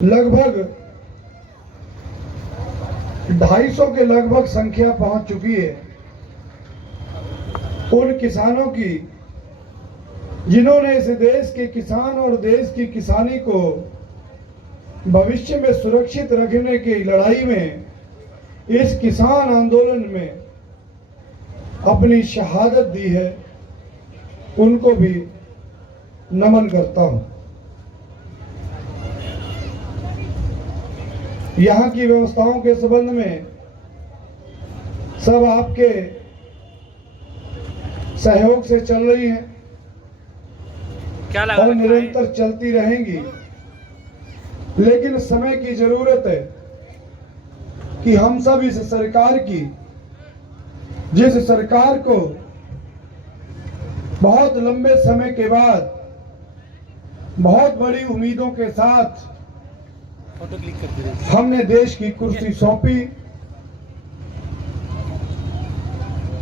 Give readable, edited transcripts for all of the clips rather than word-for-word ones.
लगभग 250 के लगभग संख्या पहुंच चुकी है उन किसानों की जिन्होंने इस देश के किसान और देश की किसानी को भविष्य में सुरक्षित रखने की लड़ाई में इस किसान आंदोलन में अपनी शहादत दी है। उनको भी नमन करता हूं। यहाँ की व्यवस्थाओं के संबंध में सब आपके सहयोग से चल रही हैं और निरंतर चलती रहेंगी, लेकिन समय की जरूरत है कि हम सब इस सरकार की, जिस सरकार को बहुत लंबे समय के बाद बहुत बड़ी उम्मीदों के साथ हमने देश की कुर्सी सौंपी,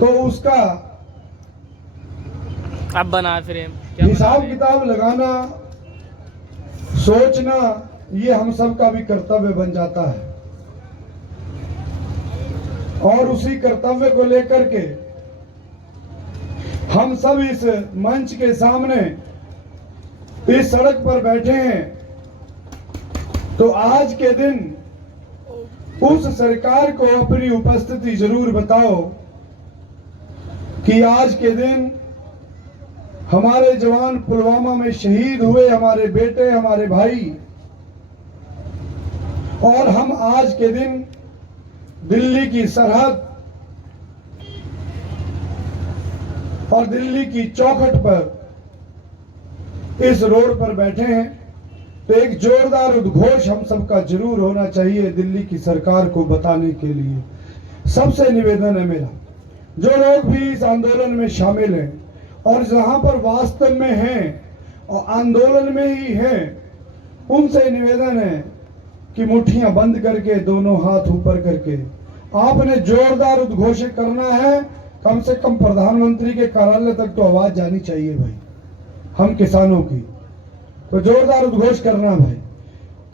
तो उसका अब बना फिर हिसाब किताब लगाना, सोचना, ये हम सब का भी कर्तव्य बन जाता है। और उसी कर्तव्य को लेकर के हम सब इस मंच के सामने इस सड़क पर बैठे हैं। तो आज के दिन उस सरकार को अपनी उपस्थिति जरूर बताओ कि आज के दिन हमारे जवान पुलवामा में शहीद हुए, हमारे बेटे, हमारे भाई, और हम आज के दिन दिल्ली की सरहद और दिल्ली की चौखट पर इस रोड पर बैठे हैं। तो एक जोरदार उद्घोष हम सबका जरूर होना चाहिए दिल्ली की सरकार को बताने के लिए। सबसे निवेदन है मेरा, जो लोग भी इस आंदोलन में शामिल हैं और जहां पर वास्तव में हैं और आंदोलन में ही हैं, उनसे निवेदन है कि मुट्ठियां बंद करके, दोनों हाथ ऊपर करके आपने जोरदार उद्घोष करना है। कम से कम प्रधानमंत्री के कार्यालय तक तो आवाज जानी चाहिए भाई, हम किसानों की। तो जोरदार उद्घोष करना भाई।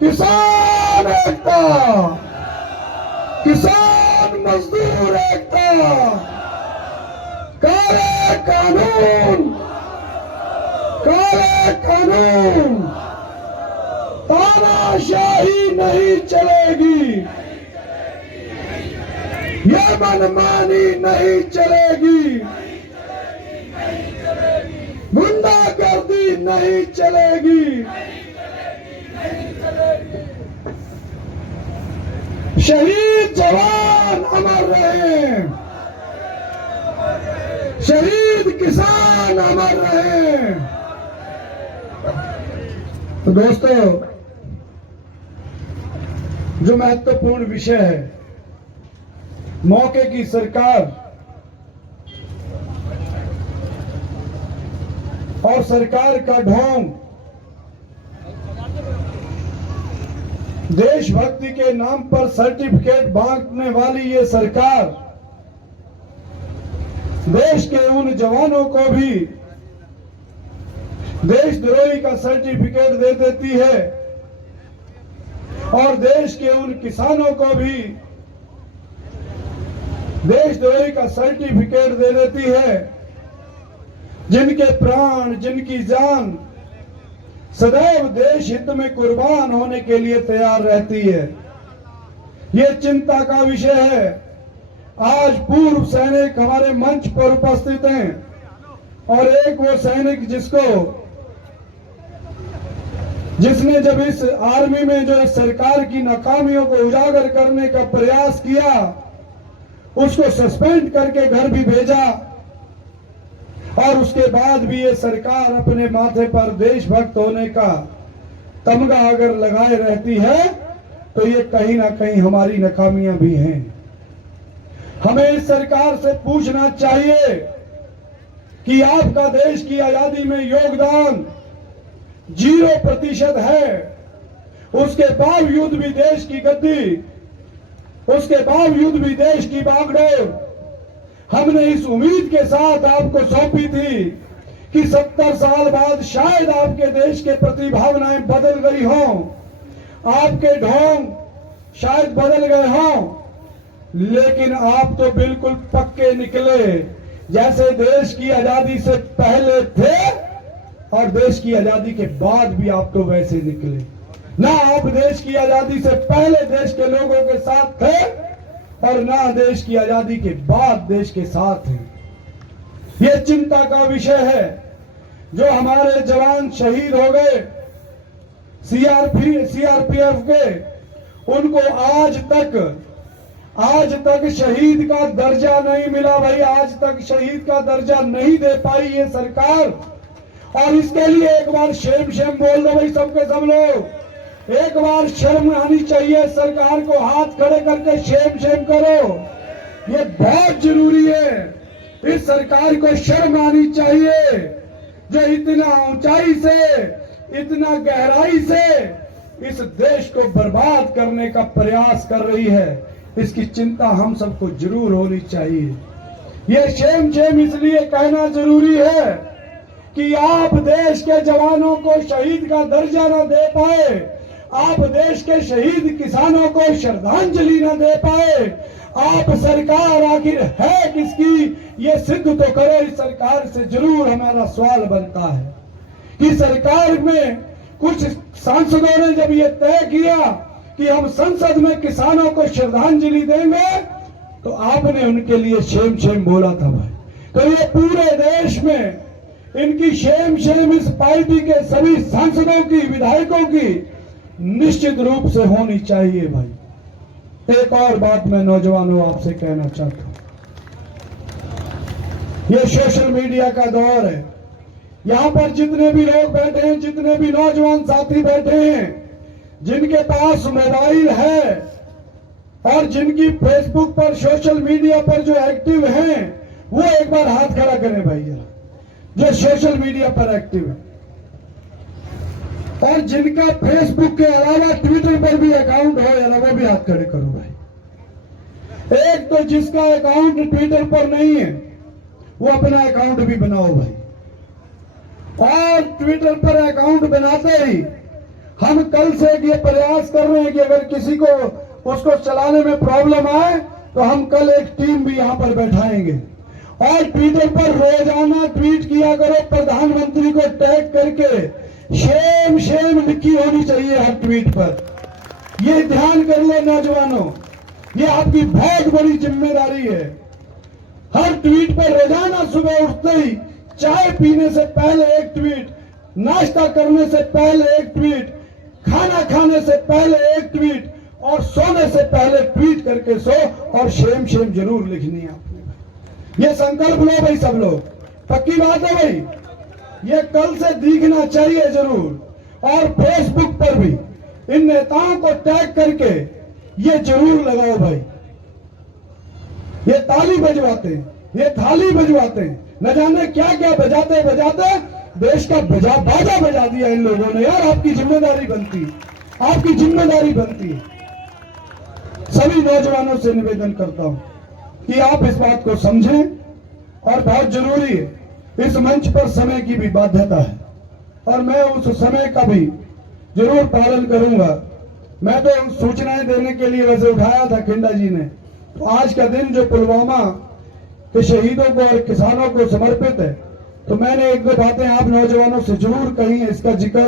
किसान एकता, किसान मजदूर एकता, काले कानून, काले कानून, तानाशाही नहीं चलेगी, ये मनमानी नहीं चलेगी, गुंडागर्दी नहीं चलेगी। शहीद जवान अमर रहे, शहीद किसान अमर रहे। तो दोस्तों, जो महत्वपूर्ण विषय है, मौके की सरकार और सरकार का ढोंग, देशभक्ति के नाम पर सर्टिफिकेट बांटने वाली ये सरकार देश के उन जवानों को भी देशद्रोही का सर्टिफिकेट दे देती है और देश के उन किसानों को भी देशद्रोही का सर्टिफिकेट दे देती है, जिनके प्राण, जिनकी जान सदैव देश हित में कुर्बान होने के लिए तैयार रहती है। ये चिंता का विषय है। आज पूर्व सैनिक हमारे मंच पर उपस्थित हैं और एक वो सैनिक जिसने जब इस आर्मी में जो इस सरकार की नाकामियों को उजागर करने का प्रयास किया, उसको सस्पेंड करके घर भी भेजा, और उसके बाद भी ये सरकार अपने माथे पर देशभक्त होने का तमगा अगर लगाए रहती है, तो ये कहीं ना कहीं हमारी नाकामियां भी हैं। हमें इस सरकार से पूछना चाहिए कि आपका देश की आजादी में योगदान 0% है, उसके बावजूद भी देश की गद्दी, उसके बावजूद भी देश की बागडोर हमने इस उम्मीद के साथ आपको सौंपी थी कि 70 साल बाद शायद आपके देश के प्रति भावनाएं बदल गई हों आपके ढोंग शायद बदल गए हों, लेकिन आप तो बिल्कुल पक्के निकले, जैसे देश की आजादी से पहले थे और देश की आजादी के बाद भी आप तो वैसे निकले। ना आप देश की आजादी से पहले देश के लोगों के साथ थे और ना देश की आजादी के बाद देश के साथ हैं। ये चिंता का विषय है। जो हमारे जवान शहीद हो गए सीआरपीएफ के, उनको आज तक शहीद का दर्जा नहीं मिला भाई। आज तक शहीद का दर्जा नहीं दे पाई ये सरकार, और इसके लिए एक बार शेम बोल दो भाई सबके सब लोग। एक बार शर्म आनी चाहिए सरकार को, हाथ खड़े करके शेम करो। ये बहुत जरूरी है। इस सरकार को शर्म आनी चाहिए जो इतना ऊंचाई से, इतना गहराई से इस देश को बर्बाद करने का प्रयास कर रही है। इसकी चिंता हम सबको जरूर होनी चाहिए। ये शेम इसलिए कहना जरूरी है कि आप देश के जवानों को शहीद का दर्जा न दे पाए, आप देश के शहीद किसानों को श्रद्धांजलि न दे पाए, आप सरकार आखिर है किसकी, ये सिद्ध तो करो। इस सरकार से जरूर हमारा सवाल बनता है कि सरकार में कुछ सांसदों ने जब ये तय किया कि हम संसद में किसानों को श्रद्धांजलि देंगे, तो आपने उनके लिए शेम बोला था भाई। तो ये पूरे देश में इनकी शेम इस पार्टी के सभी सांसदों की, विधायकों की निश्चित रूप से होनी चाहिए भाई। एक और बात मैं नौजवानों आपसे कहना चाहता हूं, ये सोशल मीडिया का दौर है। यहां पर जितने भी लोग बैठे हैं, जितने भी नौजवान साथी बैठे हैं, जिनके पास मोबाइल है और जिनकी फेसबुक पर, सोशल मीडिया पर जो एक्टिव हैं, वो एक बार हाथ खड़ा करें भाई जरा, जो सोशल मीडिया पर एक्टिव है। और जिनका फेसबुक के अलावा ट्विटर पर भी अकाउंट हो यार, वो भी हाथ खड़े करो भाई। एक तो जिसका अकाउंट ट्विटर पर नहीं है, वो अपना अकाउंट भी बनाओ भाई। और ट्विटर पर अकाउंट बनाते ही हम कल से ये प्रयास कर रहे हैं कि अगर किसी को उसको चलाने में प्रॉब्लम आए तो हम कल एक टीम भी यहां पर बैठाएंगे। और ट्विटर पर रोजाना ट्वीट किया करो, प्रधानमंत्री को टैग करके शेम लिखी होनी चाहिए हर ट्वीट पर। ये ध्यान कर लो नौजवानों, ये आपकी बहुत बड़ी जिम्मेदारी है। हर ट्वीट पर रोजाना सुबह उठते ही, चाय पीने से पहले एक ट्वीट, नाश्ता करने से पहले एक ट्वीट, खाना खाने से पहले एक ट्वीट और सोने से पहले ट्वीट करके सो। और शेम जरूर लिखनी है आपने। ये संकल्प लो भाई सब लोग, पक्की बात है भाई। ये कल से दिखना चाहिए जरूर। और फेसबुक पर भी इन नेताओं को टैग करके ये जरूर लगाओ भाई। ये ताली बजवाते हैं, ये थाली बजवाते हैं, न जाने क्या क्या बजाते देश का बाजा बजा दिया इन लोगों ने। यार आपकी जिम्मेदारी बनती है, आपकी जिम्मेदारी बनती है। सभी नौजवानों से निवेदन करता हूं कि आप इस बात को समझें, और बहुत जरूरी है, इस मंच पर समय की भी बाध्यता है और मैं उस समय का भी जरूर पालन करूंगा। मैं तो सूचनाएं देने के लिए वैसे उठाया था खिंडा जी ने, तो आज का दिन जो पुलवामा के शहीदों को और किसानों को समर्पित है, तो मैंने एक दो बातें आप नौजवानों से जरूर कही है। इसका जिक्र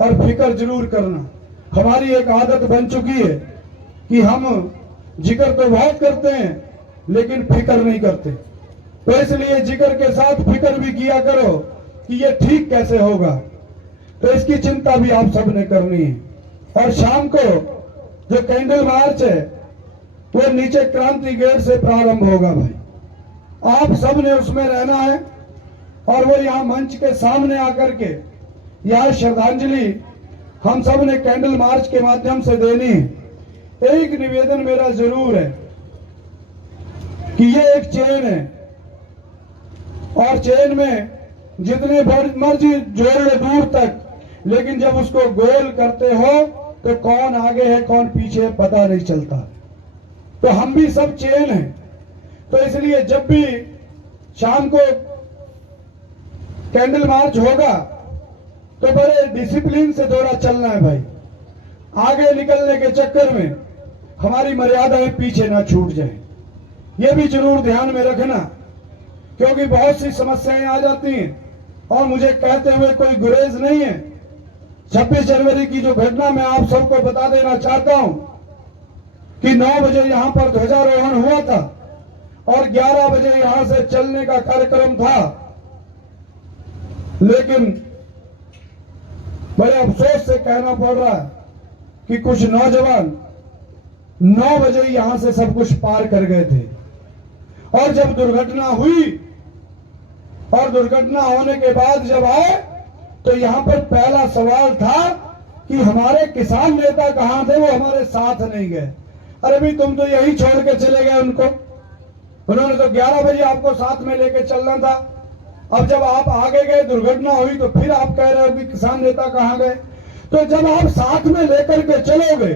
और फिक्र जरूर करना। हमारी एक आदत बन चुकी है कि हम जिक्र तो बहुत करते हैं लेकिन फिक्र नहीं करते। तो इसलिए जिक्र के साथ फिक्र भी किया करो कि ये ठीक कैसे होगा। तो इसकी चिंता भी आप सबने करनी है। और शाम को जो कैंडल मार्च है वो नीचे क्रांति गेट से प्रारंभ होगा भाई। आप सबने उसमें रहना है और वो यहाँ मंच के सामने आकर के यहाँ श्रद्धांजलि हम सब ने कैंडल मार्च के माध्यम से देनी है। एक निवेदन मेरा जरूर है कि ये एक चेन है और चेन में जितने मर्जी जोड़ लो दूर तक, लेकिन जब उसको गोल करते हो तो कौन आगे है कौन पीछे है पता नहीं चलता। तो हम भी सब चेन हैं। तो इसलिए जब भी शाम को कैंडल मार्च होगा तो बड़े डिसिप्लिन से थोड़ा चलना है भाई। आगे निकलने के चक्कर में हमारी मर्यादाएं पीछे ना छूट जाए, ये भी जरूर ध्यान में रखना, क्योंकि बहुत सी समस्याएं आ जाती हैं और मुझे कहते हुए कोई गुरेज नहीं है। 26 जनवरी की जो घटना मैं आप सबको बता देना चाहता हूं कि 9 बजे यहां पर ध्वजारोहण हुआ था और 11 बजे यहां से चलने का कार्यक्रम था, लेकिन बड़े अफसोस से कहना पड़ रहा है कि कुछ नौजवान 9 बजे यहां से सब कुछ पार कर गए थे। और जब दुर्घटना हुई और दुर्घटना होने के बाद जब आए तो यहां पर पहला सवाल था कि हमारे किसान नेता कहां थे, वो हमारे साथ नहीं गए। अरे भी तुम तो यही छोड़ के चले गए उनको, उन्होंने तो 11 बजे आपको साथ में लेके चलना था। अब जब आप आगे गए, दुर्घटना हुई, तो फिर आप कह रहे हो कि किसान नेता कहां गए। तो जब आप साथ में लेकर के चलोगे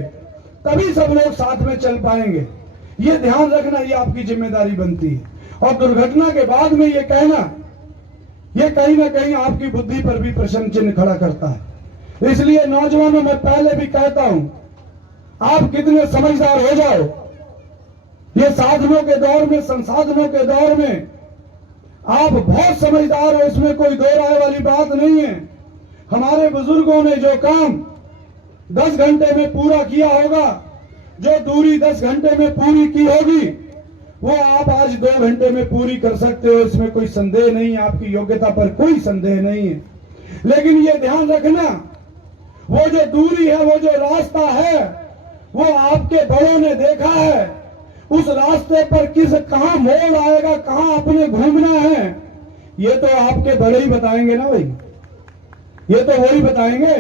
तभी सब लोग साथ में चल पाएंगे, ये ध्यान रखना, ये आपकी जिम्मेदारी बनती है। और दुर्घटना के बाद में ये कहना, ये कहीं ना कहीं आपकी बुद्धि पर भी प्रश्न चिन्ह खड़ा करता है। इसलिए नौजवानों, मैं पहले भी कहता हूं, आप कितने समझदार हो जाओ, ये साधनों के दौर में, संसाधनों के दौर में आप बहुत समझदार हो, इसमें कोई दो राय वाली बात नहीं है। हमारे बुजुर्गों ने जो काम 10 घंटे में पूरा किया होगा, जो दूरी 10 घंटे में पूरी की होगी, वो आप आज 2 घंटे में पूरी कर सकते हो, इसमें कोई संदेह नहीं है, आपकी योग्यता पर कोई संदेह नहीं है। लेकिन ये ध्यान रखना, वो जो दूरी है, वो जो रास्ता है, वो आपके बड़ों ने देखा है। उस रास्ते पर कहां मोड़ आएगा, कहां अपने घूमना है, ये तो आपके बड़े ही बताएंगे ना भाई, ये तो वही बताएंगे।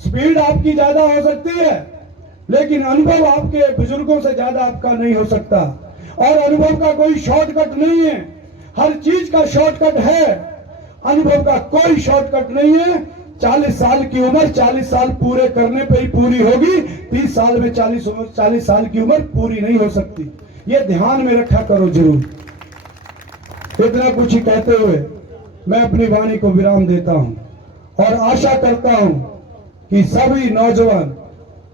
स्पीड आपकी ज्यादा हो सकती है, लेकिन अनुभव आपके बुजुर्गों से ज्यादा आपका नहीं हो सकता। और अनुभव का कोई शॉर्टकट नहीं है, हर चीज का शॉर्टकट है, अनुभव का कोई शॉर्टकट नहीं है। 40 साल की उम्र 40 साल पूरे करने पर ही पूरी होगी, 30 साल में 40 साल की उम्र पूरी नहीं हो सकती, ये ध्यान में रखा करो जरूर। इतना कुछ ही कहते हुए मैं अपनी वाणी को विराम देता हूं और आशा करता हूं कि सभी नौजवान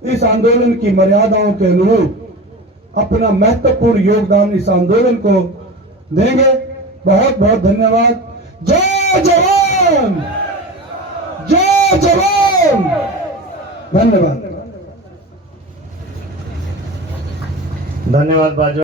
इस आंदोलन की मर्यादाओं के अनुरूप अपना महत्वपूर्ण योगदान इस आंदोलन को देंगे। बहुत बहुत धन्यवाद। जय जवान, जय जवान, धन्यवाद। धन्यवाद बाजवा।